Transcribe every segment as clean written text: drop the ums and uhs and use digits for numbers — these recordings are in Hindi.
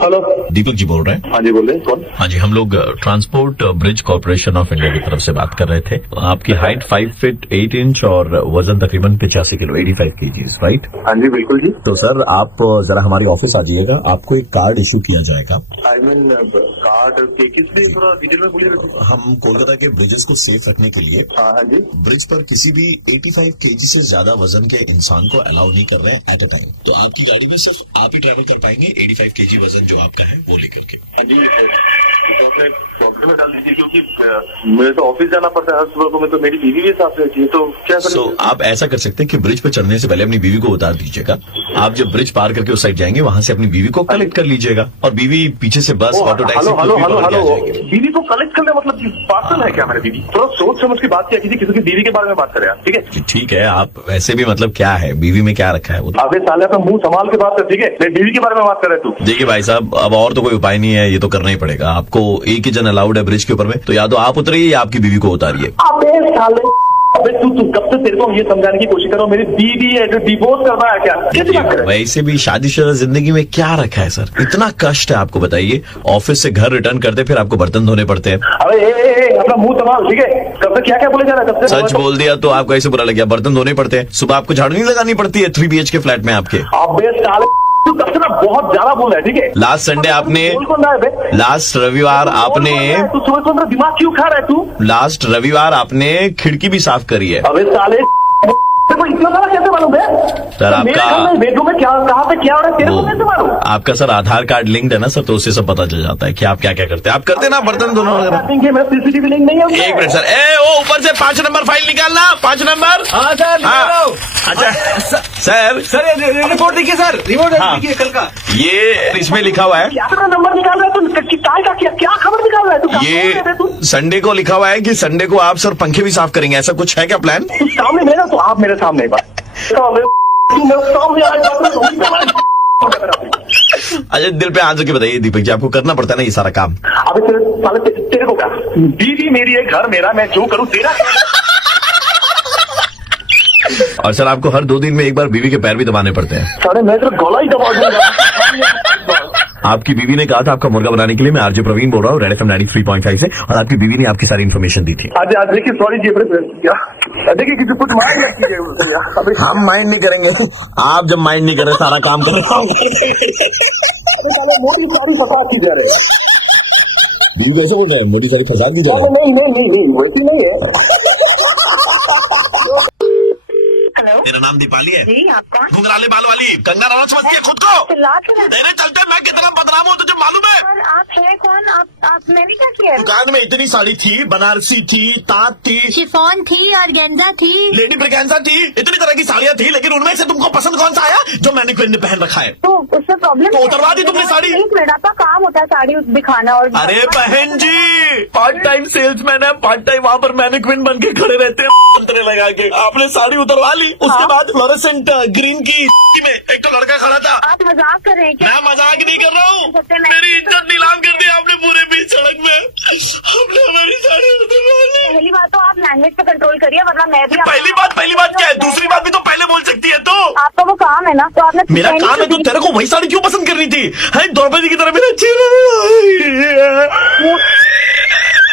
हेलो, दीपक जी बोल रहे हैं। हाँ जी बोलिए, कौन? हाँ जी, हम लोग transport bridge corporation of India की तरफ से बात कर रहे थे। आपकी हाइट 5 फीट 8 इंच और वजन तकरीबन 85 किलो 85 kgs, राइट? हाँ जी बिल्कुल जी। तो सर आप जरा हमारे ऑफिस आ जाइएगा, आपको एक कार्ड इशू किया जाएगा। आई मीन कार्ड के किस लिए, थोड़ा डिटेल में बोलिए। हम कोलकाता के ब्रिजेस को सेफ रखने के लिए हाँ हाँ जी। ब्रिज पर किसी भी 85 kg से ज्यादा वजन के इंसान को अलाउ नहीं कर रहे हैं एट अ टाइम। तो आपकी गाड़ी में सिर्फ आप ही ट्रैवल कर पाएंगे 85 kg वजन जो आपका है वो लेकर के। हाँ जी, तो अपने डॉक्टर में डाल दीजिए, क्योंकि मुझे तो ऑफिस जाना पड़ता है हर सुबह को। मैं तो मेरी बीवी भी साथ रहती है, तो क्या करें? आप ऐसा कर सकते हैं कि ब्रिज पर चढ़ने से पहले अपनी बीवी को उतार दीजिएगा। आप जब ब्रिज पार करके उस साइड जाएंगे वहां से अपनी बीवी को कलेक्ट कर लीजिएगा और बीवी पीछे से बस auto taxi hello hello hello hello, बीवी को कलेक्ट करने मतलब पार्सल है क्या मेरे बीवी? थोड़ा सोच समझ की बात किया कीजिए, किसी की बीवी के बारे में बात करें आप, ठीक है? ठीक है, आप वैसे भी मतलब क्या है, बीवी में क्या रखा है वो? अबे साले अपना मुंह संभाल के बात कर, ठीक है? मैं बीवी के बारे में बात कर रहा तू। देखिए भाई साहब, अब और तो कोई उपाय नहीं है, ये तो करना ही पड़ेगा आपको। एक ही जन अलाउड है ब्रिज के ऊपर में, तो या तो आप उतरिए या आपकी बीवी को उतारिए। अबे साले, अबे तू कब से तेरे को ये समझाने की कोशिश कर रहा हूँ, मेरी बीवी है जो डिवोर्स करना है क्या? कैसी बात कर रहा है? वैसे भी शादीशुदा जिंदगी में क्या रखा है सर, इतना कष्ट है आपको, बताइए। ऑफिस से घर रिटर्न करते फिर आपको बर्तन धोने पड़ते हैं। अबे अपना मुंह संभाल, ठीक है? कब से क्या क्या बोले जा रहा है? कब से सच बोल दिया तो आपको ऐसे बुरा लग गया? बर्तन धोने पड़ते हैं, सुबह आपको झाड़ू नहीं लगानी पड़ती है 3 BHK फ्लैट में आपके। अबे साले तू तब से ना बहुत ज्यादा बोल रहा है, ठीक है? लास्ट संडे आपने, बोल कौन रहा है बे? लास्ट रविवार आपने, तू सुबह सुबह मेरा दिमाग क्यों खा रहा है तू? लास्ट रविवार आपने खिड़की भी साफ करी है। अबे साले तेरे को इतना सारा कैसे मालूम है? सर आपका बेडरूम में क्या, कहाँ पे क्या हो रहा है, तेरे को कैसे मालूम? आपका सर आधार कार्ड लिंक्ड है ना सर, तो उससे सब पता चल जाता है कि आप क्या क्या करते हैं। आप करते हैं ना बर्तन धोना वगैरह? मेरा CCTV लिंक नहीं है। एक मिनट सर, वो ऊपर से 5 नंबर फाइल निकालना, 5 नंबर। हाँ सर, अच्छा सर, रिपोर्ट देखिए सर, रिपोर्ट देखिए कल का। ये इसमें लिखा हुआ है, क्या तेरा नंबर निकाल रहा है तू? क्या खबर निकाल रहा है तू? ये संडे को लिखा हुआ है कि संडे को आप सर पंखे भी साफ करेंगे, ऐसा कुछ है क्या प्लान? सामने मेरा, तो आप मेरे सामने एक बार अच्छा दिल पे आंसू के बताइए दीपक जी, आपको करना पड़ता है ना ये सारा काम? अबे तेरे को क्या, बीवी मेरी है, घर मेरा, मैं जो करूँ तेरा। और सर आपको हर 2 दिन में एक बार बीवी के पैर भी दबाने पड़ते हैं। सारे मैं तो गला ही दबा दूंगा। आपकी बीवी ने कहा था आपका मुर्गा बनाने के लिए। मैं आरजे प्रवीण बोल रहा हूँ, रेड FM 93.5 से, और आपकी बीवी ने आपकी सारी इन्फॉर्मेशन दी थी। आज देखिए, सॉरी जी, देखिए किसी कुछ माइंड मत कीजिए। हम माइंड नहीं करेंगे, आप जब माइंड नहीं कर रहे सारा काम कर रहे मोदी सारी फसा की जा रहे हैं। बीवी कैसे बोल रहे हैं, मोदी सारी फसा दी जा रही है? नहीं वैसी नहीं है। हेलो, मेरा नाम दीपाली है। जी आप कौन? घुंघराले बाल वाली गंगा रनौत समझती है खुद को? चिल्ला क्यों? तेरे चलते मैं कितना बदनाम हूँ तुझे मालूम है? सर आप हैं कौन? आप मैंने क्या किया? दुकान में इतनी साड़ी थी, बनारसी थी, ताँत थी, शिफॉन थी, ऑर्गेन्जा थी, लेडी ब्रिगेंजा थी, इतनी तरह की साड़ियाँ थी, लेकिन उनमें से तुमको पसंद कौन सा आया जो मैंने क्वीन ने पहन रखा है? तो उससे प्रॉब्लम तो उतरवा दी तुमने साड़ी? एक मिनट, आपका काम होता है साड़ी दिखाना। और अरे बहन जी, पार्ट टाइम सेल्समैन है, पार्ट टाइम वहाँ पर मैनिक्विन बन के खड़े रहते हैं अंतरे लगा के। आपने साड़ी उतरवा ली, उसके बाद फ्लोरेसेंट ग्रीन की में एक तो लड़का खड़ा था। आप मजाक कर रहे हैं क्या? मैं मजाक नहीं कर रहा हूँ, सत्यानाश। मेरी इज्जत नीलाम कर दी आपने पूरे बीच सड़क में। आपने हमारी साड़ी उतरवा ली। पहली बात तो आप लैंग्वेज पे कंट्रोल करिए, वरना मैं भी। पहली बात क्या है? दूसरी बात भी तो पहले बोल सकती है। तो आपका वो काम है ना, तो आपने मेरा काम है तो तेरे को वही साड़ी क्यों पसंद करनी थी? है द्रौपदी की तरह मेरा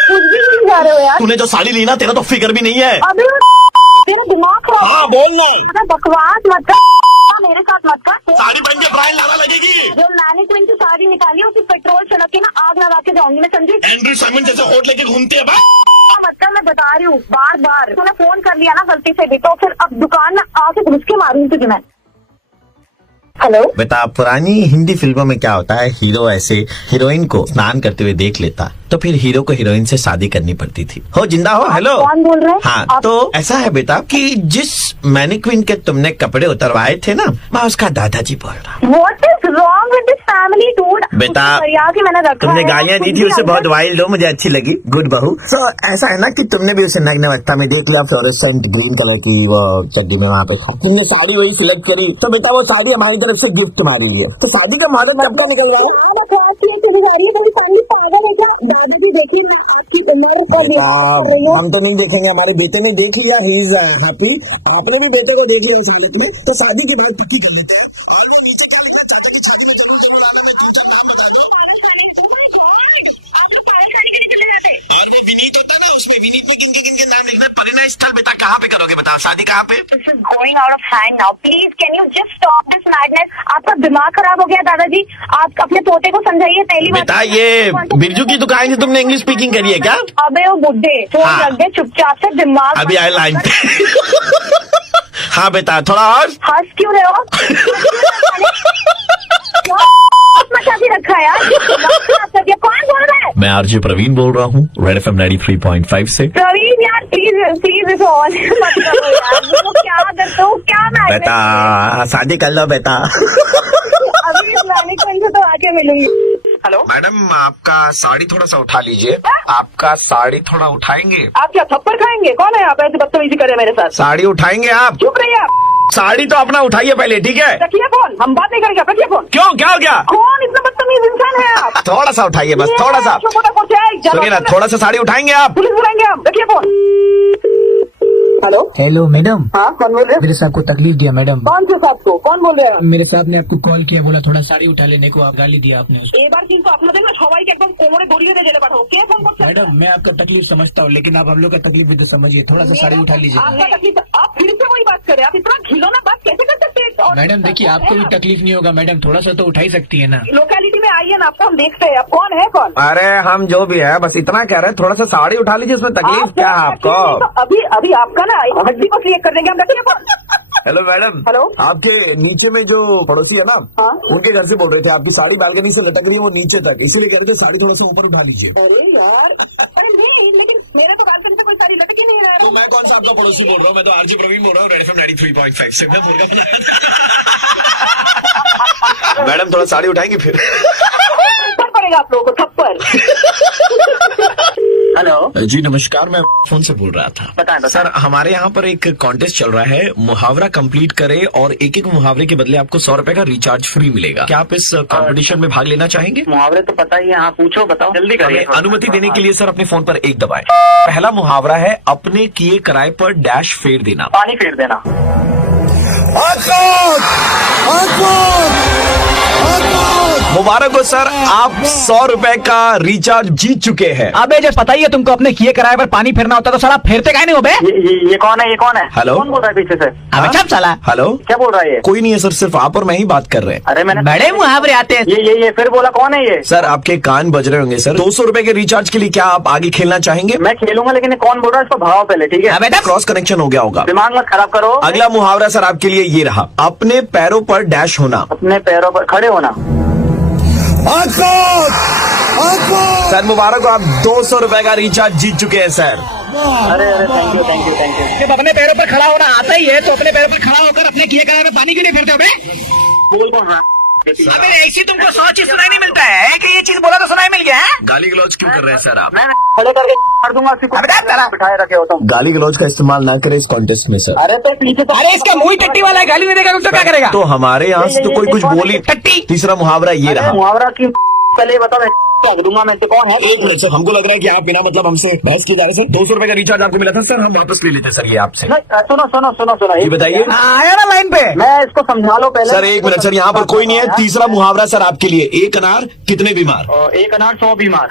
कुछ भी नहीं जा रहे हो यार। तूने जो साड़ी ली ना, तेरा तो फिगर भी नहीं है। अभी तेरा दिमाग खराब है। हाँ बोलना, बकवास मत कर, मेरे साथ मत कर। साड़ी पहन के ब्रांड लाना लगेगी। जो मैंने क्वीन की साड़ी निकाली है, उसे पेट्रोल छिड़क के ना आग लगा के जाऊंगी मैं, समझी? एंड्रू साइमन जैसे होट लेके घूमती है बा? मतलब मैं बता रही हूँ, बार बार तूने फोन कर लिया ना गलती से भी, तो फिर अब दुकान में आके घुस के मारूंगी तुझे मैं। हेलो बेटा, पुरानी हिंदी फिल्मों में क्या होता है, हीरो ऐसे हीरोइन को स्नान करते हुए देख लेता, तो फिर हीरो को हीरोइन से शादी करनी पड़ती थी। हो जिंदा हो? हेलो, कौन बोल रहे हैं? हाँ तो ऐसा है बेटा कि जिस मैनिक्विन के तुमने कपड़े उतरवाए थे ना, मैं उसका दादाजी बोल रहा हूँ। What is wrong with this family dude? बेटा, मैंने रखा तुमने है, गालियाँ दी थी उसे बहुत वाइल्ड हो, मुझे अच्छी लगी, गुड बहू। सो ऐसा है ना कि तुमने भी उसे नग्न अवस्था में देख लिया, फ्लोरेसेंट ग्रीन कलर की वो चड्डी में वहाँ पे तुमने साड़ी वही सिलेक्ट करी, तो बेटा वो साड़ी हमारी तरफ से गिफ्ट मारी है। तो शादी का मुहूर्त कब का निकल रहा है? दादाजी देखिए, मैं आपकी उम्र का हम तो नहीं देखेंगे, हमारे बेटे ने देख लिया, ही इज हैप्पी। आपने भी बेटे को देख लिया सालत में, तो शादी के बाद पक्की कर लेते हैं। और मैं नीचे नाम बता दो। स्थल बेटा कहाँ पे करोगे बताओ, शादी कहाँ पे? This is going out of hand now. Please, can you just stop this madness? आपका दिमाग खराब हो गया दादाजी. आप अपने पोते को समझाइए पहली बार. बेटा ये बिरजू की दुकान से तुमने इंग्लिश स्पीकिंग करी है क्या? अबे वो बुड्ढे फोन हाँ। रख दे चुपचाप से, दिमाग अभी आई लाइन हाँ बेटा थोड़ा और हंस क्यों रहे हो? क्या मचा के रखा है यार? कौन बोल रहा है? मैं आरजे प्रवीण बोल रहा हूँ रेड एफएम 93.5 से। प्रवीण यार प्लीज इसे ऑन मत करो यार. वो क्या करते हो, क्या मैच? बेटा शादी कर लो बेटा। अभी लाने को इनसे तो आके मिलूंगी. हेलो मैडम आपका साड़ी थोड़ा सा उठा लीजिए, आपका साड़ी थोड़ा उठाएंगे? आप क्या थप्पड़ खाएंगे? कौन है आप ऐसे बदतमीजी करे मेरे साथ? साड़ी उठाएंगे आप? चुप रहिए आप. साड़ी तो अपना उठाइए पहले, ठीक है? रखिए फोन, हम बात नहीं करेंगे. आप रखिए फोन. क्यों क्या हो गया? कौन इतना बदतमीज इंसान है आप? थोड़ा सा उठाइए बस, थोड़ा सा सुनिए ना, थोड़ा सा साड़ी उठाएंगे आप? पुलिस बुलाएंगे हम. रखिए फोन. हेलो हेलो मैडम, हाँ कौन बोल रहे हैं? मेरे साहब को तकलीफ दिया मैडम. कौन से साहब को? कौन बोल रहे हैं? मेरे साहब ने आपको कॉल किया, बोला थोड़ा साड़ी उठा लेने को, आप गाली दिया आपने. এবার কিন্তু আপনাদের না সবাইকে একদম কোমরে দড়িয়ে দিয়ে জেলে পাঠাবো. কে ফোন করছে? मैडम मैं आपका तकलीफ समझता हूँ, लेकिन आप हम लोग का तकलीफ भी तो समझिए. थोड़ा सा साड़ी उठा लीजिए. आपका तकलीफ, आप फिर से वही बात करें. आप इतना खिलौना बात कैसे कर सकते हैं? और- मैडम देखिए आपको भी तकलीफ नहीं होगा मैडम, थोड़ा सा तो उठा ही सकती है ना. लोकेलिटी में आइए ना, आपको हम देखते हैं. आप कौन है कौन? अरे हम जो भी है बस इतना कह रहे हैं, थोड़ा सा साड़ी उठा लीजिए, उसमें तकलीफ क्या है आपको? तो अभी आपका ना हड्डी को क्लियर कर देंगे हम. रखिए फोन. Hello madam. हेलो। आपके नीचे में जो पड़ोसी है ना, हाँ? उनके घर से बोल रहे थे आपकी साड़ी बालकनी से लटक रही है वो नीचे तक, इसीलिए कह रहे थे साड़ी थोड़ा सा ऊपर उठा लीजिए। अरे यार, अरे नहीं, लेकिन मेरे तो बालकनी से कोई साड़ी लटक ही नहीं रहा है. तो मैं कौन सा आपका पड़ोसी बोल रहा हूँ, मैं तो आरजी प्रवीण बोल रहा हूँ रेड एफएम 93.5 से। मैं मुर्गा बनाया। मैडम थोड़ा साड़ी उठाएंगे फिर? थप्पड़ पड़ेगा आप लोगों को, थप्पड़. हेलो, जी नमस्कार, मैं फोन से बोल रहा था। बताएं. सर हमारे यहाँ पर एक कॉन्टेस्ट चल रहा है, मुहावरा कंप्लीट करे और एक एक मुहावरे के बदले आपको 100 रुपए का रिचार्ज फ्री मिलेगा। क्या आप इस कंपटीशन में भाग लेना चाहेंगे? मुहावरे तो पता ही है. हाँ पूछो, बताओ, जल्दी हमें करिए. अनुमति देने के लिए सर अपने फोन पर एक दबाएं। पहला मुहावरा है, अपने किए किराए पर डैश फेर देना। पानी फेर देना. मुबारक हो सर, आप 100 रुपए का रिचार्ज जीत चुके हैं। अबे जब पता ही है तुमको अपने किए किराए पर पानी फेरना होता तो साला फेरते काहे नहीं हो बे? ये कौन है? ये कौन है? हेलो? कौन बोल रहा है पीछे से? अबे चुप साला। हेलो, क्या बोल रहा है ये? कोई नहीं है सर, सिर्फ आप और मैं ही बात कर रहे हैं। अरे मैंने बड़े मुहावरे आते हैं। ये फिर बोला. कौन है ये? सर आपके कान बज रहे होंगे सर। 200 रुपए के रिचार्ज के लिए क्या आप आगे खेलना चाहेंगे? मैं खेलूंगा, लेकिन ये कौन बोल रहा है इसको भगाओ पहले, ठीक है? अबे दस क्रॉस कनेक्शन हो गया होगा। दिमाग मत खराब करो. अगला मुहावरा सर आपके लिए ये रहा, अपने पैरों पर डैश होना। अपने पैरों पर खड़े होना. सर मुबारक हो, आप 200 रुपए का रिचार्ज जीत चुके हैं सर। अरे थैंक यू. जब अपने पैरों पर खड़ा होना आता ही है तो अपने पैरों पर खड़ा होकर अपने किए किराए में पानी क्यों नहीं फेरते हो बे? बोल कौन रहा? अबे ऐसी तुमको 100 चीज सुनाई नहीं मिलता है कि ये चीज बोला तो सुनाई मिल गया है? गाली गलौज क्यों कर रहे हैं सर आप? मैं खड़े करके मार दूंगा. अबे दस साला। बिठाए रखे हो तुम. गाली गलौज का इस्तेमाल ना करें इस कॉन्टेस्ट में सर। अरे तो पीछे तो. अरे इसका मुंह ही टट्टी वाला है, गाली नहीं देगा तो क्या करेगा? तो हमारे यहाँ से तो कोई कुछ बोली। टट्टी। तीसरा मुहावरा ये अरे रहा। मुहावरा की पहले बताओ. फेंक दूंगा मैं से. कौन है? एक मिनट सर, हमको लग रहा है कि आप बिना मतलब हमसे बहस किए जा रहे हैं सर। 200 रुपए का रिचार्ज आपको मिला था सर, हम वापस ले लेते हैं सर ये आपसे। नहीं, सुनो. ये बताइए। आया ना लाइन पे। मैं इसको समझा लो पहले. सर एक मिनट सर, यहाँ पर कोई नहीं है। तीसरा मुहावरा सर आपके लिए, एक अनार कितने बीमार? एक अनार 100 बीमार.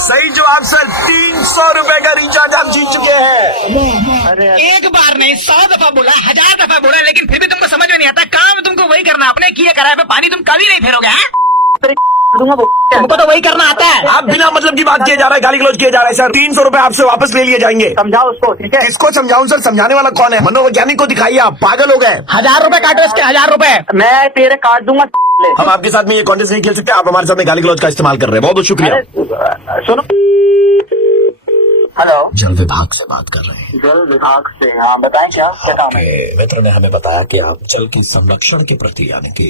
सही जवाब सर, 300 रुपए का रिचार्ज आप जीत चुके हैं। अरे एक बार नहीं 100 दफा बोला, 1000 दफा बोला, लेकिन फिर भी तुमको समझ में नहीं आता। काम तुमको वही करना, अपने किए किराए पे पानी तुम कभी नहीं फेरोगे। दूंगा वो. तुमको तो वही करना आता है। आप बिना मतलब की बात किए जा रहा है, गाली गलौज किए जा रहा है सर। 300 रुपए आपसे वापस ले लिए जाएंगे। समझाओ उसको, ठीक है? किसको समझाऊं सर? समझाने वाला कौन है? मनोवैज्ञानिक को दिखाइए, आप पागल हो गए। 1000 रुपए काटो इसके, 1000 रुपए। मैं तेरे काट दूंगा. हम आपके साथ में ये कॉन्टेस्ट नहीं खेल सकते, आप हमारे साथ में गाली गलौज का इस्तेमाल कर रहे हैं। बहुत बहुत शुक्रिया। अरे सुनो. हेलो, जल विभाग से बात कर रहे हैं। जल विभाग से. हाँ बताएं, क्या काम है? आपके मित्र ने हमें बताया कि आप जल के संरक्षण के प्रति यानी कि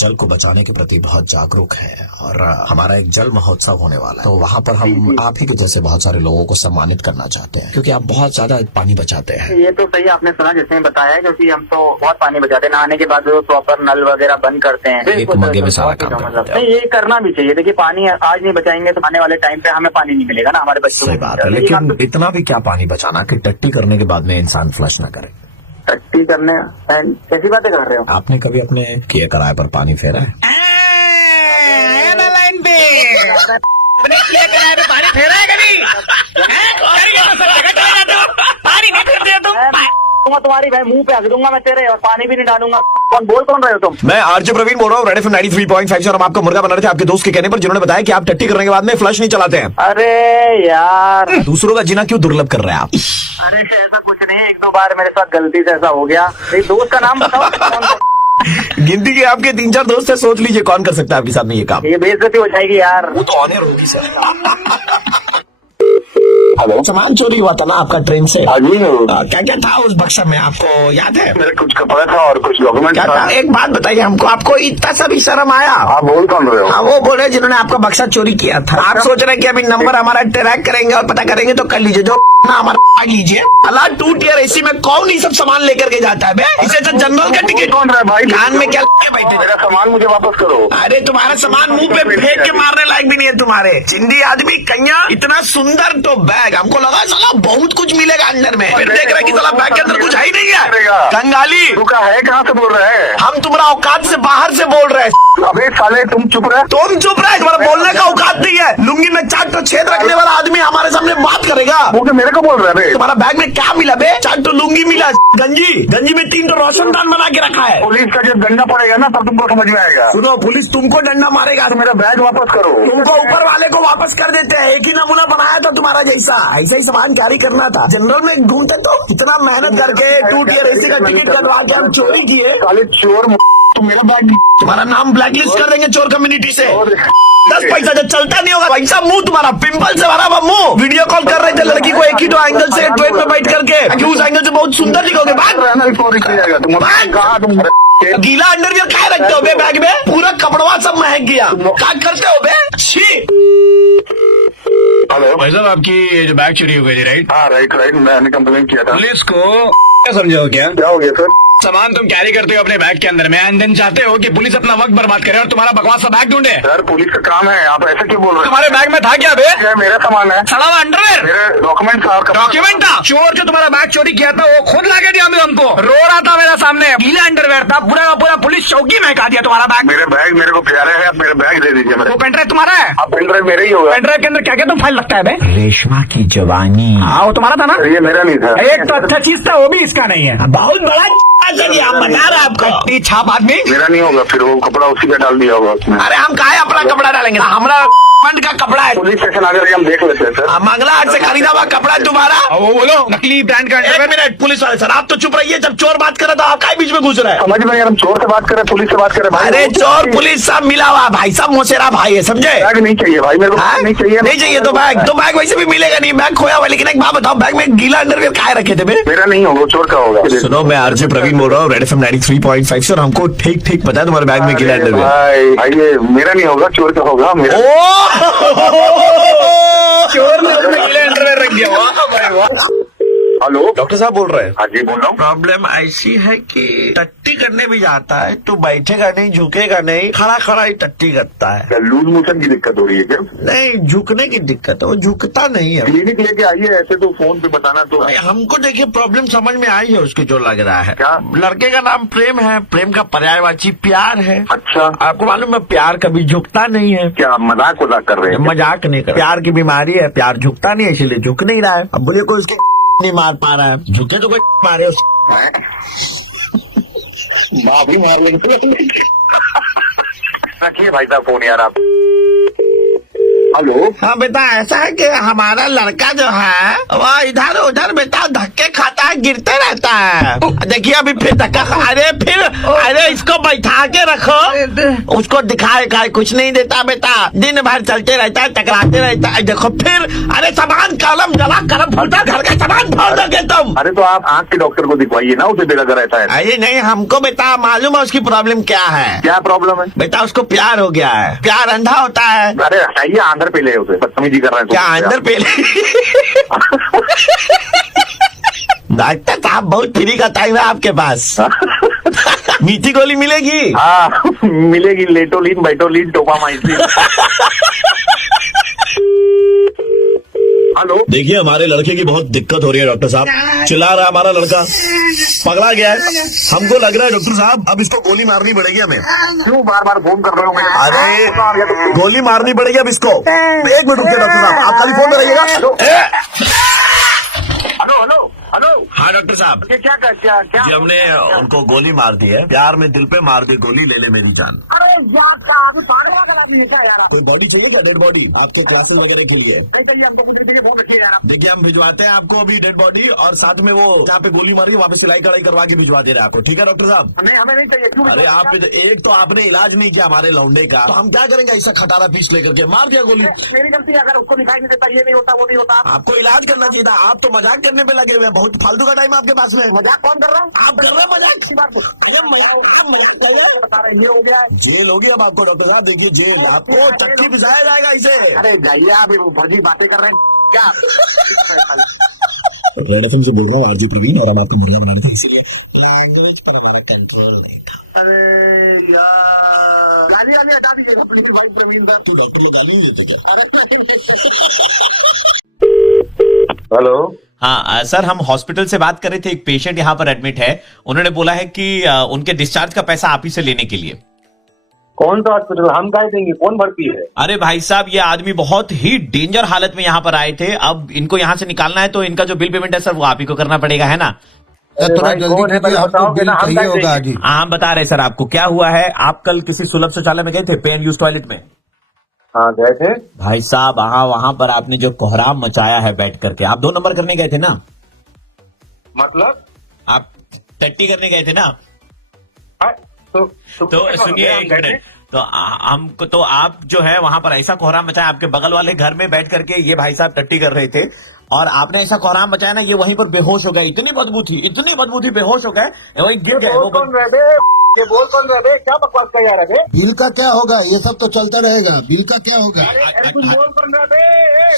जल को बचाने के प्रति बहुत जागरूक हैं और हमारा एक जल महोत्सव होने वाला है, तो वहाँ पर हम आप ही के जैसे बहुत सारे लोगों को सम्मानित करना चाहते हैं, क्योंकि आप बहुत ज्यादा पानी बचाते हैं। ये तो सही आपने सुना जैसे बताया है, क्योंकि हम तो बहुत पानी बचाते हैं. नहाने के बाद प्रॉपर नल वगैरह बंद करते हैं. एक मग्गे में सारा काम कर देते हैं। नहीं, ये करना भी चाहिए. देखिए, पानी आज नहीं बचाएंगे तो आने वाले टाइम पे हमें पानी नहीं मिलेगा ना, हमारे बच्चों सही बात है, लेकिन इतना भी क्या पानी बचाना कि टट्टी करने के बाद में इंसान फ्लश न करे। टट्टी करने कैसी बातें कर रहे हो? आपने कभी अपने किए किराए पर पानी फेरा है? आया ना लाइन पे। अपने किए कराए पे पानी फेरा है कभी? हैं? करिए तो सब जगह चले जाते हो, पानी नहीं फेरते हो तुम। तुम्हारी भाई मुंह पे हक दूंगा मैं तेरे, और पानी भी नहीं डालूंगा। कौन रहे हो तुम? मैं आरजे प्रवीण बोल रहा हूँ, रेड एफएम 93.5 से, और हम आपको मुर्गा बना रहे थे आपके दोस्त के कहने पर, जिन्होंने बताया कि आप टट्टी करने के बाद में फ्लश नहीं चलाते हैं। अरे यार, दूसरों का जीना क्यों दुर्लभ कर रहे हैं आप? अरे ऐसा कुछ नहीं, एक दो बार मेरे साथ गलती से ऐसा हो गया। एक दोस्त का नाम बताओ कौन? गिनती के आपके 3-4 दोस्त है, सोच लीजिए कौन कर सकता है आपके साथ में ये काम। ये बेइज्जती हो जाएगी यार। वो तो ऑनर होगी सर। हेलो, सामान चोरी हुआ था ना आपका ट्रेन से? हाँ जी, क्या क्या था उस बक्सा में, आपको याद है? मेरे कुछ कपड़ा था और कुछ डॉक्यूमेंट क्या था? एक बात बताइए हमको, आपको इतना सा भी शर्म आया? आप बोल कौन रहे हो? हाँ, वो बोले जिन्होंने आपका बक्सा चोरी किया था। आप सोच रहे हैं कि अभी नंबर हमारा ट्रैक करेंगे और पता करेंगे, तो कर लीजिए, जो ना हमारा लीजिए। अल्लाह 2 टियर एसी में कौन ही सब सामान लेकर के जाता है बे? इसे तो जनरल का टिकट। कौन रहा है भाई? कान में क्या बैठे? मेरा सामान मुझे वापस करो। अरे तुम्हारा सामान मुंह पे फेंक के मारने लायक भी नहीं है तुम्हारे। चिंदी आदमी कन्या, इतना सुंदर तो बैग, हमको लगा साला बहुत कुछ मिलेगा अंदर में, फिर देख रहे कि साला बैग के अंदर कुछ है ही नहीं है। कंगाली, रुका है, कहाँ से बोल रहे हैं? हम तुम्हारा औकात से बाहर से बोल रहे हैं। अबे साले तुम चुप रहे। तुम चुप रहे, तुम्हारा बोलने का औकात नहीं है। लुंगी में 4 तो छेद रखने वाला आदमी हमारे सामने बात करेगा। वो क्या मेरे को बोल रहे हैं? तुम्हारा बैग में क्या मिला बे? 4 तो लुंगी मिला, गंजी में 3 तो रोशनदान बना के रखा है। पुलिस का जब डंडा पड़ेगा ना तब तुमको समझ में आएगा। सुनो, पुलिस तुमको डंडा मारेगा तो मेरा बैग वापस करो। तुमको ऊपर वाले को वापस कर देते हैं। एक ही नमूना बनाया था तुम्हारा जैसा, ऐसा ही सामान कैरी करना था। जनरल में ढूंढते तो इतना मेहनत करके 2 टियर एसी का टिकट कटवा के हम चोरी किए। साले चोर, तुम मेरा बैग तुम्हारा नाम ब्लैकलिस्ट कर देंगे चोर कम्युनिटी से। 10 पैसा जब चलता नहीं होगा वैसा मुंह तुम्हारा पिंपल से भरा हुआ मुंह। वीडियो कॉल कर रहे थे लड़की को एक ही 2 एंगल से ट्रेन में बैठ करके, कि उस एंगल से बहुत सुंदर दिखोगे। तुम गीला अंडरवियर क्या रखते हो बे बैग में? पूरा कपड़वा सब महक गया, क्या करते हो बे? छी। हेलो भाई साहब, आपकी ये जो बैग चोरी हो गई थी, राइट? हाँ राइट, मैंने कंप्लेन किया था। पुलिस को क्या समझाओ क्या? क्या हो गया सर? सामान तुम कैरी करते हो अपने बैग के अंदर में, एंड देन चाहते हो कि पुलिस अपना वक्त बर्बाद करे और तुम्हारा बकवास सा बैग ढूंढे। सर पुलिस का काम है, आप ऐसे क्यों बोल रहे हैं? तुम्हारे बैग में था क्या बे? ये मेरा सामान है, सड़ा हुआ अंडरवेयर, मेरे डॉक्यूमेंट था। डॉक्यूमेंट था। चोर जो तुम्हारा बैग चोरी किया था वो खुद ला के दिया हमको, रो रहा था मेरे सामने, गीला अंडरवेयर था, पूरा का पूरा पुलिस चौकी महका दिया तुम्हारा बैग। मेरे बैग मेरे को प्यारे है, आप मेरे बैग दे दीजिए। मेरे वो पेनड्राइव तुम्हारा है? आप पेन ड्राइव मेरे ही होगा। पेनड्राइव के अंदर क्या क्या तुम फाइल लगता है बे? रेशमा की जवानी। हाँ, वो तुम्हारा था ना? ये मेरा नहीं था। एक तो अच्छा चीज था, वो भी इसका नहीं है। बहुत बड़ा हम बता रहे आपको, कट्टी छाप आदमी। मेरा नहीं होगा, फिर वो कपड़ा उसी का डाल दिया होगा उसमें। अरे हम काहे अपना कपड़ा डालेंगे? हमारा फंड का कपड़ा है। पुलिस स्टेशन आकर हम देख लेते हैं सर। मंगला हाट से खरीदा हुआ कपड़ा है तुम्हारा। वो बोलो नकली ब्रांड का एक अंडरवेयर। मिनट, पुलिस वाले सर आप तो चुप रहिए, जब चोर बात कर रहा था आप काहे बीच में घुस रहे हैं? समझ में हम चोर से बात कर रहे हैं, पुलिस से बात कर रहे हैं। अरे चोर पुलिस सब मिला हुआ भाई, सब मोसेरा भाई है, समझे? बैग नहीं चाहिए भाई मेरे को, हाँ? नहीं चाहिए। नहीं चाहिए तो बैग वैसे भी मिलेगा नहीं, बैग खोया हुआ। लेकिन एक बात बताओ, बैग में गीला अंडरवियर काहे रखे थे बे? मेरा नहीं होगा, वो चोर का होगा। सुनो, मैं आरजे प्रवीण बोल रहा हूँ, रेड एफएम 93.5 से, और हमको ठीक ठीक पता है तुम्हारे बैग में गीला अंडरवियर। भाई ये मेरा नहीं होगा, चोर का होगा। मेरा चोर ने अपना गीला अंडरवेयर रख दिया। वाह भाई वाह। हेलो डॉक्टर साहब बोल रहे हैं? हाँ जी बोल रहा हूँ। प्रॉब्लम ऐसी है कि टट्टी करने भी जाता है तो बैठेगा नहीं, झुकेगा नहीं, खड़ा खड़ा ही टट्टी करता है। क्या लूज मोशन की दिक्कत हो रही है क्या? नहीं, झुकने की दिक्कत है, वो झुकता नहीं है। क्लिनिक लेके आइए, ऐसे तो फोन पे बताना तो। हमको देखिए प्रॉब्लम समझ में आई है उसकी, जो लग रहा है। क्या? लड़के का नाम प्रेम है, प्रेम का पर्यायवाची प्यार है। अच्छा, आपको मालूम है प्यार कभी झुकता नहीं है। क्या आप मजाक वजाक कर रहे हैं? मजाक नहीं कर, प्यार की बीमारी है, प्यार झुकता नहीं है, इसीलिए झुक नहीं रहा है। अब बोलिए कोई उसके नहीं मार पा रहा है, झुके तो कोई मारे भी मार लेंगे। रखिए भाई साहब फोन यार आप। हेलो हाँ बेटा, ऐसा है कि हमारा लड़का जो है वह इधर उधर बेटा धक्के खाता है, गिरते रहता है। देखिए अभी फिर धक्का अरे इसको बैठा के रखो, उसको दिखाए कुछ नहीं देता बेटा, दिन भर चलते रहता है, टकराते रहता है। देखो फिर, अरे सामान कलम जला कलम फूटा, घर का सामान फोड़ दोगे तुम। अरे तो आप आँख के डॉक्टर को दिखवाइए ना, उसे बेटा रहता है। अरे नहीं, हमको बेटा मालूम है उसकी प्रॉब्लम क्या है। क्या प्रॉब्लम है? बेटा उसको प्यार हो गया है, प्यार अंधा होता है। अरे हटाइए, आंध्र पे ले उसे, बदतमीजी कर रहे हैं। क्या अंदर पे डॉक्टर साहब बहुत फ्री का टाइम है आपके पास। मीठी गोली मिलेगी? हाँ मिलेगी, लेटोलिन बाइटोलिन टोपामाइसिन। हेलो। देखिए हमारे लड़के की बहुत दिक्कत हो रही है डॉक्टर साहब, चिल्ला रहा है हमारा लड़का, पगला गया है। हमको लग रहा है डॉक्टर साहब अब इसको गोली मारनी पड़ेगी हमें। क्यों बार बार फोन कर रहे हो मैं? अरे गोली मारनी पड़ेगी अब इसको। एक मिनट रुकिए डॉक्टर साहब, आप खाली फोन में रहिएगा। Hello hello hello. हाँ डॉक्टर साहब, ये क्या क्या क्या? जी हमने उनको गोली मार दी है, प्यार में दिल पे मार दी गोली, ले ले मेरी जान। अरे यार का अभी पागल वाला आदमी है क्या यार? कोई बॉडी चाहिए क्या, डेड बॉडी आपके क्लासेस वगैरह के लिए? नहीं चाहिए हमको, कुछ देखिए फोन रखिए यार। देखिए हम भिजवाते हैं आपको अभी डेड बॉडी, और साथ में वो जहाँ पे गोली मारी वहाँ पे सिलाई कढ़ाई करवा के भिजवा दे रहे हैं आपको, ठीक है डॉक्टर साहब? नहीं हमें नहीं चाहिए। क्यों? अरे आप एक तो आपने इलाज नहीं किया हमारे लौंडे का, तो हम क्या करेंगे? ऐसा खटारा पीस लेकर के मार दिया गोली। मेरी गलती है, अगर उसको दिखाई नहीं देता, ये नहीं होता वो नहीं होता। आपको इलाज करना चाहिए था, आप तो मजाक करने पे लगे हुए हैं। बहुत फालतू का टाइम आपके पास में। मजाक कौन कर रहा है? आप कर रहे हैं मजाक? इसी बात को अगर मजाक कर रहे हैं, बता रहे हैं, ये हो गया है। जेल होगी अब आपको डॉक्टर साहब, देखिए जेल, आपको चक्की पिसाया जाएगा इसे। अरे जाइए, आप फर्जी बातें कर रहे हैं क्या? रेड एफएम से बोल रहा हूँ, आरजे प्रवीण, और हम आपको मुर्गा बनाने थे, इसीलिए लैंग्वेज पर हमारा कंट्रोल नहीं था। अरे यार गाली आने हटा दीजिएगा प्लीज भाई प्रवीण सर। तो डॉक्टर लोग गाली नहीं देते क्या? हेलो। हाँ सर, हम हॉस्पिटल से बात कर रहे थे। एक पेशेंट यहाँ पर एडमिट है, उन्होंने बोला है कि उनके डिस्चार्ज का पैसा आप ही से लेने के लिए। कौन सा हॉस्पिटल? हम काय देंगे? कौन भर्ती है? अरे भाई साहब, ये आदमी बहुत ही डेंजर हालत में यहाँ पर आए थे, अब इनको यहाँ से निकालना है, तो इनका जो बिल पेमेंट है सर वो आप ही को करना पड़ेगा, है ना? थोड़ा जल्दी कीजिए, आपको बिल चाहिए होगा आज ही। हाँ हम बता रहे सर आपको क्या हुआ है। आप कल किसी सुलभ शौचालय में गए थे, पे एंड यूज टॉयलेट में? हाँ गए थे भाई साहब, वहां पर आपने जो कोहराम मचाया है बैठ करके, आप 2 नंबर करने गए थे ना? मतलब आप टट्टी करने गए थे ना? तो सुनिए एक मिनट, तो हमको तो आप जो है वहां पर ऐसा कोहराम मचाया, आपके बगल वाले घर में बैठ करके ये भाई साहब टट्टी कर रहे थे, और आपने ऐसा कोहराम मचाया ना, ये वहीं पर बेहोश हो गए। इतनी बदबू थी, बेहोश हो गए, वहीं गिर गए। वो ये बोल कौन रहे? क्या बकवास कर यार? बिल का क्या होगा? ये सब तो चलता रहेगा, बिल का क्या होगा? तुम बोल कौन रहे?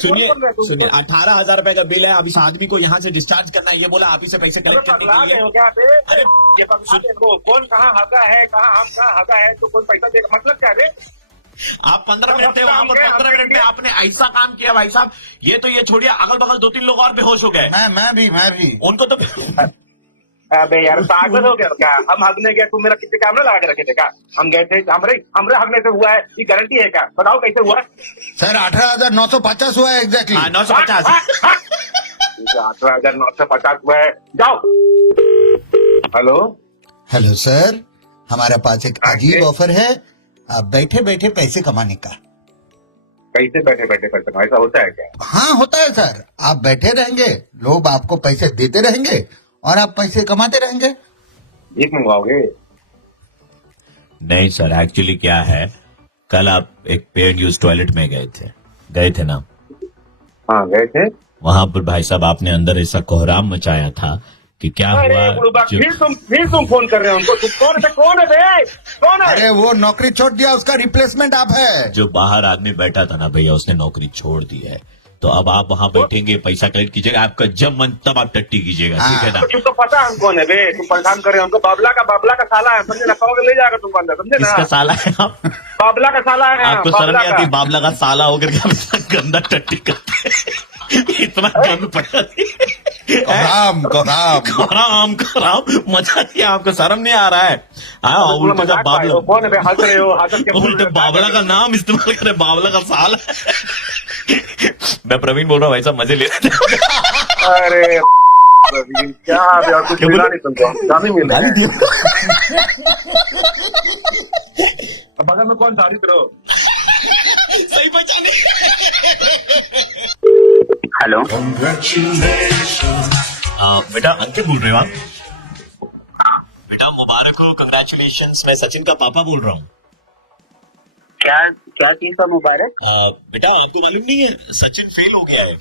सुनिए 18,000 रुपए का बिल है। अब इस आदमी को यहाँ से डिस्चार्ज करना है, ये बोला आप ही से पैसे कलेक्ट करने के लिए। हो क्या बे? ये बकवास देखो, कौन कहाँ हगा है, कहाँ हम कहाँ हगा है, तो कौन पैसा देगा? मतलब क्या बे? आप 15 मिनट थे वहां पर, 15 मिनट में आपने ऐसा काम किया भाई साहब। ये तो ये छोड़िए, अगल बगल 2-3 लोग और बेहोश हो गए। मैं भी उनको तो अबे यार पागल हो गया क्या? हम हगने गए, तुम मेरा किसी कैमरा लगा के रखे थे क्या? हम गए थे, हमरे हगने से हुआ है, ये गारंटी है क्या? बताओ कैसे हुआ? सर 18,950 हुआ है एग्जैक्टली। 950। 18,950 हुआ है। जाओ। हेलो सर, हमारे पास एक अजीब ऑफर है, आप बैठे बैठे पैसे कमाने का। कैसे बैठे बैठे पैसे? ऐसा होता है क्या? हाँ होता है सर, आप बैठे रहेंगे, लोग आपको पैसे देते रहेंगे और आप पैसे कमाते रहेंगे। भीख मंगवाओगे? नहीं सर, एक्चुअली क्या है, कल आप एक पे एंड यूज टॉयलेट में गए थे ना? हाँ गए थे। वहां पर भाई साहब आपने अंदर ऐसा कोहराम मचाया था कि क्या हुआ। फिर तुम फोन कर रहे हो उनको? तुम कौन है बे? कौन है? अरे वो नौकरी छोड़ दिया, उसका रिप्लेसमेंट आप है। जो बाहर आदमी बैठा था ना भैया, उसने नौकरी छोड़ दी है, तो अब आप वहां बैठेंगे, पैसा कलेक्ट कीजिएगा, आपका जब मन तब आप टट्टी कीजिएगा, ठीक है ना? तुमको पता है हम कौन है बे? तुम परेशान कर रहे हो हमको। बाबला का साला है, समझे ना? कहोगे ले जाएगा तुमको अंदर, समझे ना? किसका साला है आप? बाबला का साला है। आपको शर्म नहीं आती? बाबला का साला होकर के आप इतना गंदा टट्टी करते हैं? इतना गंद पड़ा कोहराम मजा दिया, आपको शर्म नहीं आ रहा है? उल्टे का बाबला, कौन है बे? हंस रहे हो? हंस के उल्टे बाबला का नाम इस्तेमाल करे, बाबला का साला है। मैं प्रवीण बोल रहा हूँ भाई साहब, मजे ले रहे थे। अरे प्रवीण क्या यार, कुछ मिला नहीं तुमको? काफी मिला। बगल में कौन तारीफ रहो? सही पहचाने। हेलो बेटा अंकित बोल रहे हो आप? बेटा मुबारक हो, कंग्रेचुलेशंस। मैं सचिन का पापा बोल रहा हूँ। क्या चीज का मुबारक? बेटा आपको मालूम नहीं है, सचिन फेल हो गया है।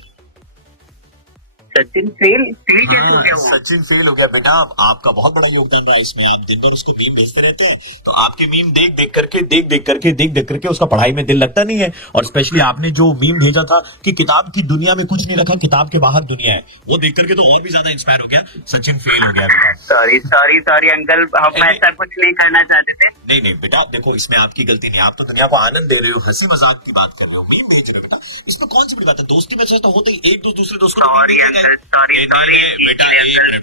सचिन फेल फेल कैसे हो गया वो? सचिन फेल हो गया बेटा। आपका बहुत बड़ा योगदान रहा इसमें। आप दिन भर उसको मीम भेजते रहते हैं, तो आपके मीम देख करके उसका पढ़ाई में दिल लगता नहीं है। और स्पेशली आपने जो मीम भेजा था कि किताब की दुनिया में कुछ नहीं रखा, किताब के बाहर दुनिया है, वो देख करके तो और भी ज्यादा इंस्पायर हो गया। सचिन फेल हो गया बेटा। सॉरी अंकल, हम ऐसा कुछ नहीं कहना चाहते थे। नहीं बेटा, देखो इसमें आपकी गलती नहीं। आप तो दुनिया को आनंद दे रहे हो, हंसी मजाक की बात कर रहे हो, मीम भेज रहे हो बेटा। इसमें कौन सी बड़ी बात है? दोस्ती में तो होते ही एक दूसरे दोस्त को। सॉरी अंकल, सॉरी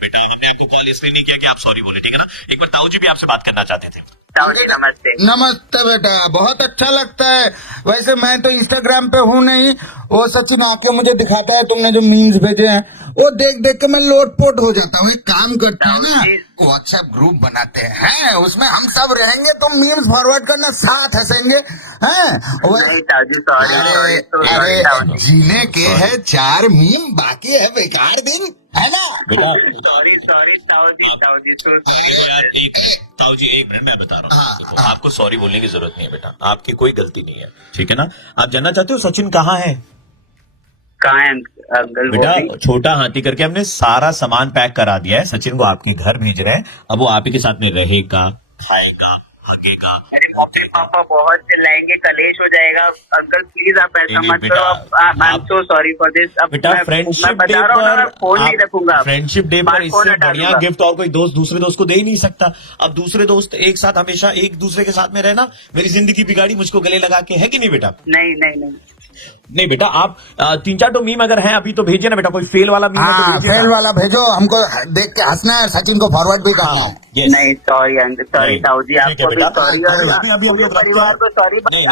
बेटा हमने आपको कॉल इसलिए नहीं किया कि आप सॉरी बोले, ठीक है ना। एक बार ताऊ जी भी आपसे बात करना चाहते थे। ताऊ जी नमस्ते। नमस्ते बेटा, बहुत अच्छा लगता है। वैसे मैं तो इंस्टाग्राम पे हूँ नहीं, वो सचिन आके मुझे दिखाता है तुमने जो मीम्स भेजे हैं, वो देख देख के मैं लोटपोट हो जाता हूँ। एक काम करते हैं ना, व्हाट्सएप ग्रुप बनाते हैं, उसमें हम सब रहेंगे, तुम मीम्स फॉरवर्ड करना, साथ हंसेंगे हैं। नहीं ताऊ जी, सॉरी। अरे जीने के है 4 मीम, बाकी है बेकार दिन, है ना बेटा सॉरी ताऊ जी ताऊ जी एक मिनट, मैं बता रहा हूँ। देखो, आपको सॉरी बोलने की जरूरत नहीं है बेटा, आपकी कोई गलती नहीं है, ठीक है ना। आप जानना चाहते हो सचिन कहाँ है? कहाँ है अंकल? बेटा छोटा हाथी करके हमने सारा सामान पैक करा दिया है, सचिन को आपके घर भेज रहे हैं। अब वो आप ही के साथ में रहेगा, खाएगा, भागेगा। अरे मम्मी पापा बहुत चिल्लाएंगे, कलेश हो जाएगा। अंकल प्लीज आप ऐसा मत करो। I am so sorry for this. बेटा फ्रेंडशिप डे पर फोन नहीं रखूंगा। फ्रेंडशिप डे पर इससे बढ़िया गिफ्ट और कोई दोस्त दूसरे दोस्त को दे ही नहीं सकता। अब दूसरे दोस्त एक साथ हमेशा एक दूसरे के साथ में रहना मेरी जिंदगी बिगाड़ी, मुझको गले लगा के, है कि नहीं बेटा? नहीं बेटा आप 3-4 तो मीम अगर हैं अभी तो भेजिए ना बेटा। कोई फेल वाला मीम है तो हाँ, भेजिए फेल ना। वाला भेजो, हमको देख के हंसना है, सचिन को फॉरवर्ड भी करना है। Yes. नहीं सॉरी अंकल, सॉरी ताऊ जी, ठीक है आपको भी बेटा। सॉरी। अभी हम लोग रखते परिवार को सॉरी। नहीं,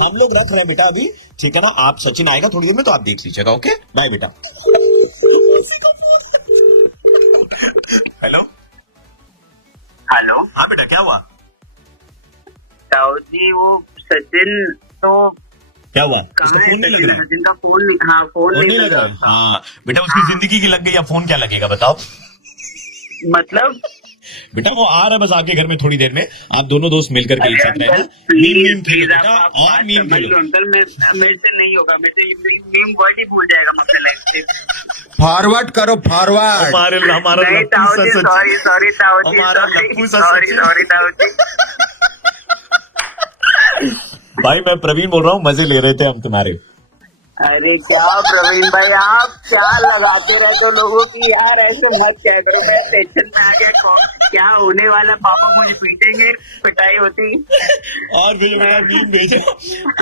हम लोग रख रहे हैं बेटा अभी, ठीक है ना। आप सचिन आएगा थोड़ी देर में तो आप देख लीजिएगा। ओके बाय बेटा। हेलो हेलो हाँ बेटा क्या हुआ? ताऊ जी वो सचिन तो क्या हुआ? जिनका फोन नहीं लगा। हाँ बेटा उसकी जिंदगी की लग गई, अब फोन क्या लगेगा बताओ? मतलब बेटा वो आ रहा है बस आके घर में थोड़ी देर में। आप दोनों दोस्त मिलकर के एक साथ रहना, मीम खेलो बेटा, और मीम खेलो। अंकल मेरे से नहीं होगा, मेरे से मीम वर्ड ही भूल जाएगा मैं अपने लाइफ से। फॉरवर्ड करो, फॉरवर्ड। हमारा नहीं ताऊ जी, सॉरी ताऊ जी, हमारा लप्पू सा सचिन। सॉरी ताऊ जी। भाई मैं प्रवीण बोल रहा हूँ, मजे ले रहे थे हम तुम्हारे। अरे क्या प्रवीण भाई, आप क्या लगाते रहते हो लोगों की यार, ऐसे मत क्या करो। मैं टेंशन में आ गया, क्या होने वाला, पापा मुझे पीटेंगे, पिटाई होती। और बेटा मीम भेजो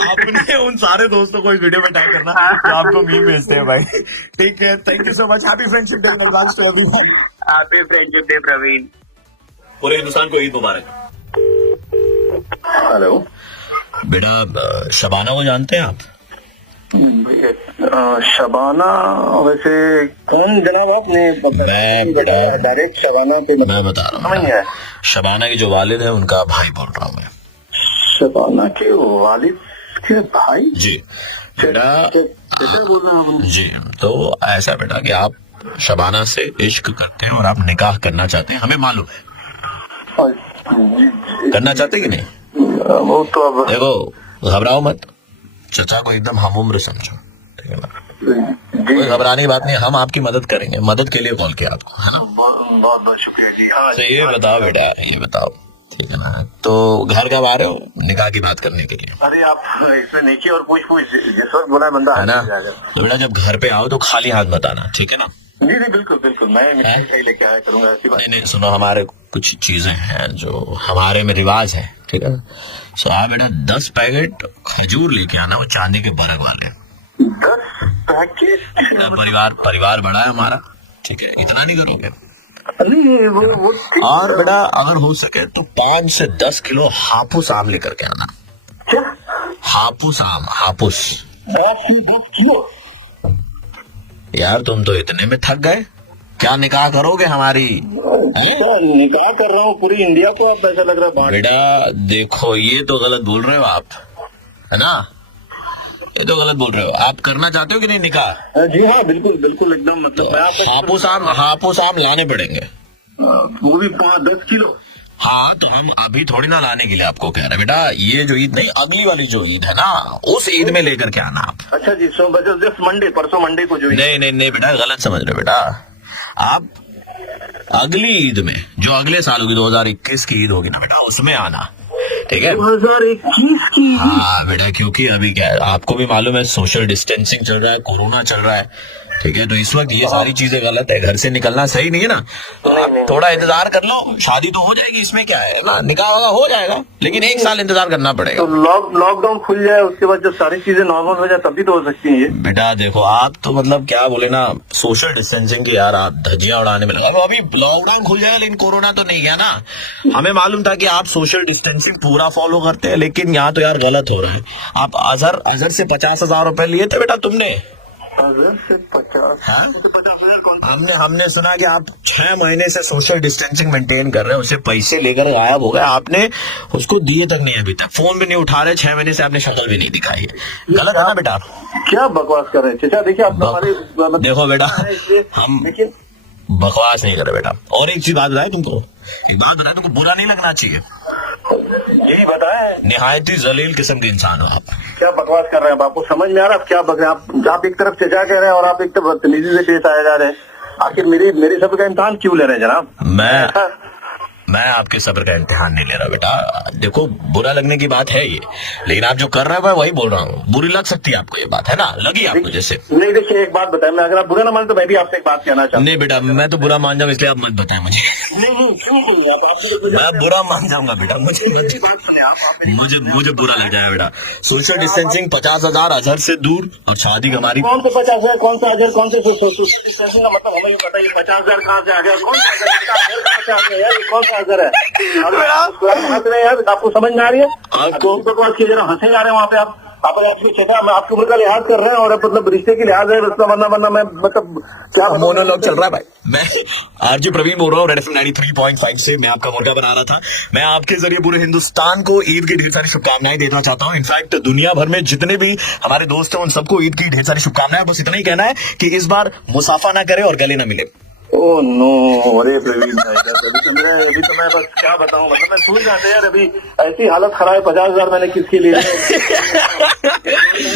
आपने उन सारे दोस्तों को इस वीडियो में टैग करना जो आपको मीम भेजते हैं भाई, ठीक है। Thank you so much, happy friendship day in advance to everyone. Happy friendship day Praveen. पूरे हिंदुस्तान को ईद मुबारक। हेलो बेटा शबाना को जानते हैं आप? शबाना, वैसे कौन जनाब आपने? मैं बेटा डायरेक्ट शबाना पे मैं बता रहा हूँ, शबाना के जो वालिद है उनका भाई बोल रहा हूँ मैं। शबाना के वालिद के भाई? जी बेटा जी। तो ऐसा बेटा कि आप शबाना से इश्क करते हैं और आप निकाह करना चाहते हैं, हमें मालूम है। करना चाहते कि नहीं? वो तो अब देखो घबराओ मत, चचा को एकदम हम उम्र समझो, ठीक है ना। कोई घबराने की बात नहीं, हम आपकी मदद करेंगे, मदद के लिए कॉल किया आपको, है ना। बहुत बहुत शुक्रिया जी। हाँ तो ये बताओ बेटा, ये बताओ, ठीक है ना। तो घर कब आ रहे हो निकाह की बात करने के लिए? अरे आप इसमें नहीं किया और पूछ जिस वक्त बोला बंदा है ना। तो बेटा जब घर पे आओ तो खाली हाथ मत आना, ठीक है ना। जी बिल्कुल मैं मिठाई लेके आया करूंगा, ऐसी बात नहीं सुनो, हमारे कुछ चीजें हैं जो हमारे में रिवाज है, ठीक है। सो आप बेटा 10 पैकेट खजूर लेके आना, वो चांदी के बरक वाले। 10 पैकेट? परिवार बड़ा है हमारा, ठीक है, इतना नहीं करोगे। वो और बेटा अगर हो सके तो 5 से 10 किलो हापुस आम लेकर के आना। क्या? हापुस आम, हापुस। 10 किलो? यार तुम तो इतने में थक गए, क्या निकाह करोगे हमारी? निकाह कर रहा हूँ पूरी इंडिया को, आप ऐसा लग रहा है। बेटा देखो ये तो गलत बोल रहे हो आप, है ना, ये तो गलत बोल रहे हो। आप करना चाहते हो कि नहीं निकाह? जी हाँ बिल्कुल एकदम, मतलब मैं हापुस आम लाने पड़ेंगे। वो भी 5-10 किलो? हाँ तो हम अभी थोड़ी ना लाने के लिए आपको कह रहे हैं बेटा, ये जो ईद नहीं अगली वाली जो ईद है ना उस ईद में लेकर के आना आप। अच्छा जी, सो जस्ट मंडे, परसों मंडे को जो नहीं नहीं नहीं बेटा, गलत समझ रहे हो बेटा। आप अगली ईद में जो अगले साल होगी 2021 की ईद होगी ना बेटा, उसमें आना, ठीक है? 2021 की। हाँ बेटा, क्योंकि अभी क्या है आपको भी मालूम है, सोशल डिस्टेंसिंग चल रहा है, कोरोना चल रहा है, ठीक है? तो इस वक्त ये सारी चीजें गलत है, घर से निकलना सही नहीं है ना। तो आप थोड़ा इंतजार कर लो, शादी तो हो जाएगी, इसमें क्या है ना, निकाह वगैरह हो जाएगा, लेकिन 1 साल इंतजार करना पड़ेगा। तो लॉकडाउन खुल जाए, उसके बाद जब सारी चीजें नॉर्मल हो जाए तभी तो हो सकती है ये। बेटा देखो, आप तो मतलब क्या बोले ना, सोशल डिस्टेंसिंग की यार आप धज्जियां उड़ाने में लगा। तो अभी लॉकडाउन खुल जाएगा लेकिन कोरोना तो नहीं गया ना। हमें मालूम था कि आप सोशल डिस्टेंसिंग पूरा फॉलो करते हैं, लेकिन यहाँ तो यार गलत हो रहा है। आप अजहर से 50,000 रुपए लिए थे बेटा तुमने। 1000 से 50? हाँ? 50,000 कौन सा? हमने सुना कि आप 6 महीने से सोशल डिस्टेंसिंग मेंटेन कर रहे हैं, उसे पैसे लेकर गायब हो गए, आपने उसको दिए तक नहीं अभी तक, फोन भी नहीं उठा रहे, 6 महीने से आपने शक्ल भी नहीं दिखाई है। गलत है ना बेटा? क्या बकवास कर रहे हैं चाचा? देखिए आप हमारे देखो बेटा, हम लेकिन बकवास नहीं कर रहे बेटा। और एक चीज बात बताए तुमको, एक बात बताए, तुमको बुरा नहीं लगना चाहिए। यही बताए, निहायत ही जलील किस्म के इंसान हो आप। क्या बकवास कर रहे हैं? आपको समझ में आ रहा है आप क्या बक रहे हैं? आप एक तरफ चचा कह रहे हैं और आप एक तरफ बदतमीजी से पेश आए जा रहे हैं। आखिर मेरी सब्र का इम्तिहान क्यों ले रहे हैं जनाब? मैं आपके सब्र का इम्तिहान नहीं ले रहा बेटा। देखो, बुरा लगने की बात है ये, लेकिन आप जो कर रहे हो मैं वही बोल रहा हूँ। बुरी लग सकती है आपको ये बात, है ना? लगी आपको जैसे? नहीं देखिए, एक बात बताएं, मैं अगर आप बुरा ना माने तो मैं भी आपसे एक बात कहना चाहता हूँ। नहीं बेटा, मैं तो बुरा मान जाऊँ इसलिए आप मत बताएं मुझे। नहीं क्यों नहीं, आप मैं बुरा मान जाऊंगा बेटा, मुझे बुरा लग जाएगा बेटा। सोशल डिस्टेंसिंग 50,000 अजहर से दूर, और शादी हमारी कौन से 50,000, कौन सा अजहर, कौन से सोशल डिस्टेंसिंग का मतलब हमें बताइए। 50,000 कहाँ से आ गया? कौन सा अजहर कहाँ से आ गया यार? कौन सा अजहर है? हंस रहे यार, आपको समझ में आ रही है? आपको बकवास किए जरा हंसे जा रहे हैं वहाँ पे आप आपकी चेका, मैं आपकी उम्र का लिहाज कर रहे हैं और मतलब रिश्ते की लिहाज है, वरना मैं मतलब क्या मोनोलॉग चल रहा है भाई। मैं आरजे प्रवीण बोल रहा हूँ, रेड एफएम 93.5 से। मैं आपका मुर्गा बना रहा था। मैं आपके जरिए पूरे हिंदुस्तान को ईद की ढेर सारी शुभकामनाएं देना चाहता हूँ। इनफैक्ट दुनिया भर में जितने भी हमारे दोस्त हैं उन सबको ईद की ढेर सारी शुभकामनाएं। बस इतना ही कहना है कि इस बार मुसाफा ना करे और गले ना मिले। ओह नो, अरे प्रवीण भाई, अभी तो मैं बस क्या बताऊं, मतलब मैं भूल जाते यार, अभी ऐसी हालत खराब है। 50,000 मैंने किसके लिए?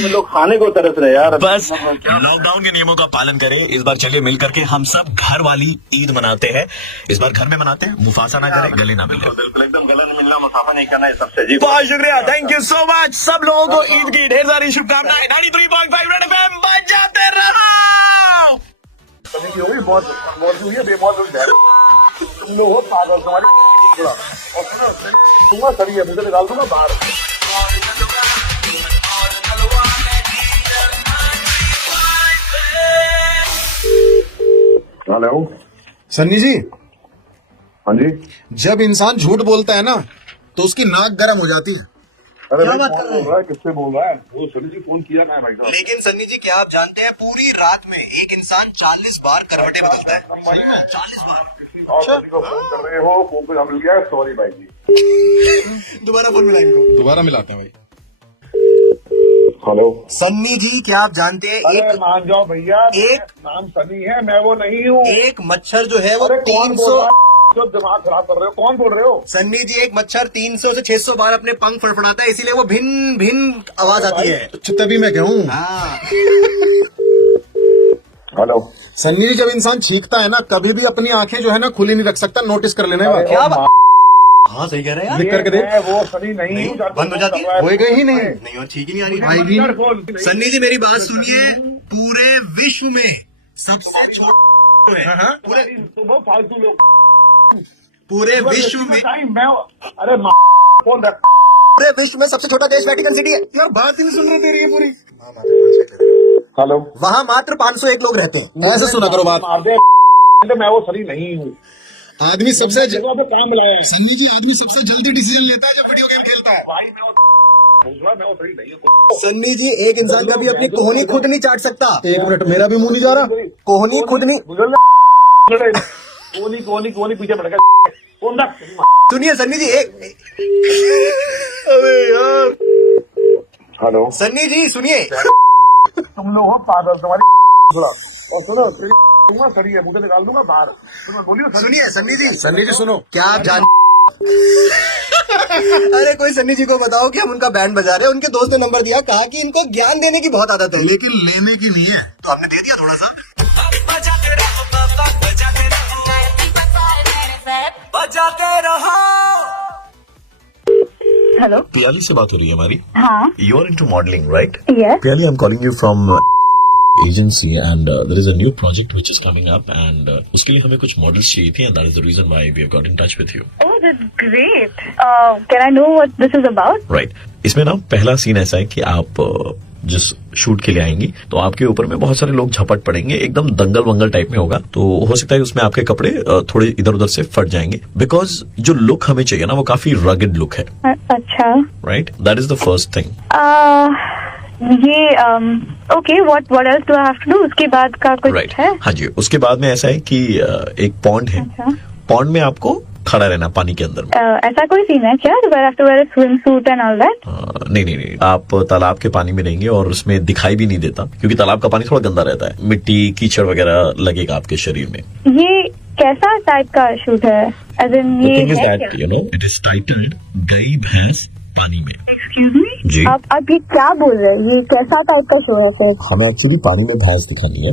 लोग खाने को तरस रहे यार। बस लॉकडाउन के नियमों का पालन करें इस बार। चलिए मिल करके हम सब घर वाली ईद मनाते हैं। इस बार घर में मनाते हैं, मुफासा ना करें, गले ना मिले। बिल्कुल एकदम गला न मिलना, मुसाफा नहीं करना, ये सबसे जी। बहुत शुक्रिया, थैंक यू सो मच। सब लोगों को ईद की ढेर सारी शुभकामनाएं। 93.5 रेड एफएम बजाते रहो। बहुत हुई है, बेमौत हुई है। तुम लोग हो पागल, तुम्हारी और सुनो, सही है, मुझे निकाल दूंगा बाहर। हेलो सन्नी जी, हाँ जी। जब इंसान झूठ बोलता है ना तो उसकी नाक गर्म हो जाती है। अरे क्या बात कर रहा है? किससे बोल रहा है? वो सनी जी फोन किया ना है भाई साहब। लेकिन सन्नी जी, क्या आप जानते हैं पूरी रात में एक इंसान 40 बार करवटें बदलता है? 40 बार। और किसी को फोन कर रहे हो, फोन पे मिल गया, सॉरी भाई जी। दोबारा फोन मिला इनको। दोबारा मिलाता हूँ भाई। हेलो सन्नी जी, क्या आप जानते हैं अरे मान जाओ भैया, एक नाम सनी है, मैं वो नहीं हूँ। एक मच्छर जो है वो अरे कौन 300 बोल रहा है? जो दिमाग खराब कर रहे हो, कौन बोल रहे हो? सन्नी जी, एक मच्छर 300 से 600 बार अपने पंख फड़फड़ाता है, इसीलिए वो भिन्न भिन्न आवाज आती है। तो तभी मैं कहूँ। हाँ। हेलो सन्नी जी, जब इंसान छींकता है ना कभी भी अपनी आंखें जो है ना खुली नहीं रख सकता। नोटिस कर लेना है। क्या बात? हाँ सही कह रहे हैं यार। लिख करके दे। मैं वो सनी नहीं हूँ। बंद हो जाती है। होएगा ही नहीं। नहीं और ठीक ही नहीं आ रही। भाई भी सन्नी जी, मेरी बात सुनिए, पूरे विश्व में सबसे छोटा है। तुम फालतू लोग पूरे विश्व में मैं अरे फोन रख। पूरे विश्व में सबसे छोटा देश वेटिकन सिटी है। यार बात ही नहीं सुन रहे तेरी ये पूरी। हेलो, वहाँ मात्र 501 लोग रहते हैं। ऐसे सुना करो बात। मार दे। मैं वो सनी नहीं हूँ। आदमी सबसे जगह पे काम मिलाया है। सन्नी जी, आदमी सबसे जल्दी डिसीजन लेता है जब वीडियो गेम खेलता है। भाई मैं वो सनी नहीं हूँ। सन्नी जी, एक इंसान कभी अपनी कोहनी खुद नहीं चाट सकता। 1 मिनट, मेरा भी मुंह नहीं जा रहा। कोहनी खुद नहीं। कोनी पीछे पड़ गया। कौन रख? सुनिए सन्नी जी, एक अबे यार। हेलो सन्नी जी सुनिए, तुम लोग हो पागल, तुम्हारी और सुनो, सही है, मुझे निकाल दूंगा बाहर। तुम्हें बोलियो सुनिए सन्नी जी, सन्नी जी सुनो, क्या आप जान अरे कोई सन्नी जी को बताओ कि हम उनका बैंड बजा रहे हैं। उनके दोस्त ने नंबर दिया, कहा कि इनको ज्ञान देने की बहुत आदत है, लेकिन लेने की नहीं है। तो हमने दे दिया थोड़ा सा। हेलो, पियाली से बात हो रही है हमारी। हाँ, you are into modelling, right? Yes, Piali, I'm calling you from agency and there is a new project which is coming up and उसके लिए हमें कुछ मॉडल्स चाहिए थे and that is the reason why we have got in touch with you. oh that's great. Can I know what this is about? Right. इसमें ना पहला सीन ऐसा है कि आप जिस शूट के लिए आएंगी तो आपके ऊपर में बहुत सारे लोग झपट पड़ेंगे, एकदम दंगल वंगल टाइप में होगा। तो हो सकता है उसमें आपके कपड़े थोड़े इधर उधर से फट जाएंगे बिकॉज जो लुक हमें चाहिए ना वो काफी रगड लुक है। अच्छा, right, that is the first thing. ये okay, what else do I have to do? उसके बाद का कुछ राइट, है? हाँ जी। उसके बाद में ऐसा है कि एक पॉन्ड है, अच्छा। पॉन्ड में आपको खड़ा रहना पानी के अंदर में। ऐसा कोई सीन है क्या? Do I have to wear a swimsuit and all that? नहीं, आप तालाब के पानी में रहेंगे और उसमें दिखाई भी नहीं देता क्योंकि तालाब का पानी थोड़ा गंदा रहता है, मिट्टी कीचड़ वगैरह लगेगा आपके शरीर में। ये कैसा टाइप का शूट है? As in, ये है क्या? इट इज टाइटल्ड गई भैंस पानी में। जी, आप ये क्या बोल रहे हैं? ये कैसा टाइप का शो है फिर? हमें एक्चुअली पानी में भैंस दिखानी है।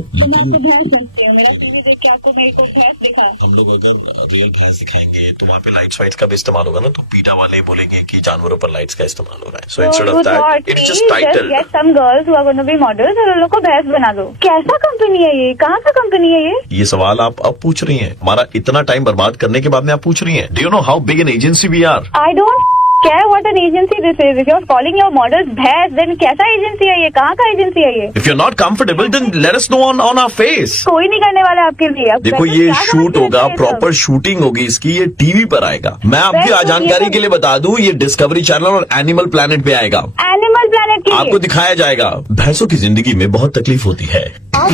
हम लोग अगर रियल भैंस दिखाएंगे तो वहाँ पे लाइट्स वाइट्स का भी इस्तेमाल होगा ना, तो पीटा वाले बोलेंगे कि जानवरों पर लाइट्स का इस्तेमाल हो रहा है। So instead of that it's just titled get some girls who are going to be models और उन लोग को भैंस बना दो। कैसा कंपनी है ये? कहाँ का कंपनी है ये? ये सवाल आप अब पूछ रही हैं, हमारा इतना टाइम बर्बाद करने के बाद में आप पूछ रही हैं। Do you know how big an agency we are? I don't care what an agency this is. If you're calling your models भैंस, then कैसा एजेंसी है ये? कहाँ का एजेंसी है ये? If you are not comfortable then let us know on our face. कोई नहीं करने वाला आपके लिए। अब देखो वैसे ये क्या शूट समझते होगा, हैं ये सब? प्रॉपर शूटिंग होगी इसकी, ये टीवी पर आएगा। मैं आपकी वैसे ये जानकारी सब- के लिए बता दूं, ये डिस्कवरी चैनल और एनिमल प्लैनेट पे आएगा। एनिमल प्लैनेट के आपको लिए दिखाया जाएगा भैंसों की जिंदगी में बहुत तकलीफ होती है। आप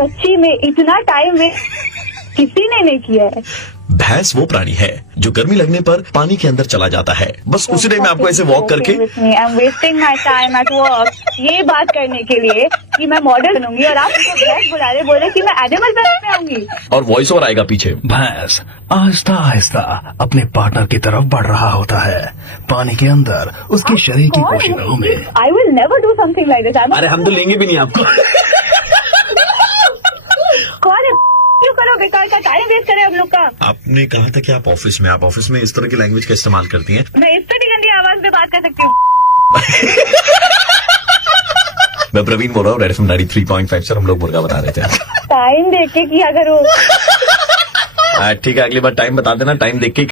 सच्ची में इतना टाइम वेस्ट किसी ने नहीं किया है। भैंस वो प्राणी है जो गर्मी लगने पर पानी के अंदर चला जाता है, बस उसी टाइम में आपको ऐसे वॉक करके। I am wasting my time at work ये बात करने के लिए कि मैं मॉडल बनूंगी और आप मुझे भैंस बुला रहे, बोले कि मैं एनिमल प्लैनेट में आऊंगी। और वॉइस ओवर आएगा पीछे। भैंस आहिस्ता आहिस्ता अपने पार्टनर की तरफ बढ़ रहा होता है, पानी के अंदर उसके शरीर की कोशिकाओं में। I will never do something like this. अरे हम तो लेंगे भी नहीं आपको। कौन है? क्यों करो? बेकार का टाइम वेस्ट करे हम लोग का। आपने कहा था कि आप ऑफिस में इस तरह की लैंग्वेज का इस्तेमाल करती हैं। मैं इस तरह गंदी आवाज में बात कर सकती हूँ? मैं प्रवीण बोल रहा हूँ, रेड एफएम 93.5 से हम लोग मुर्गा बता रहे थे। टाइम देख के किया करो। ठीक है, अगली बार टाइम बता देना, टाइम देख के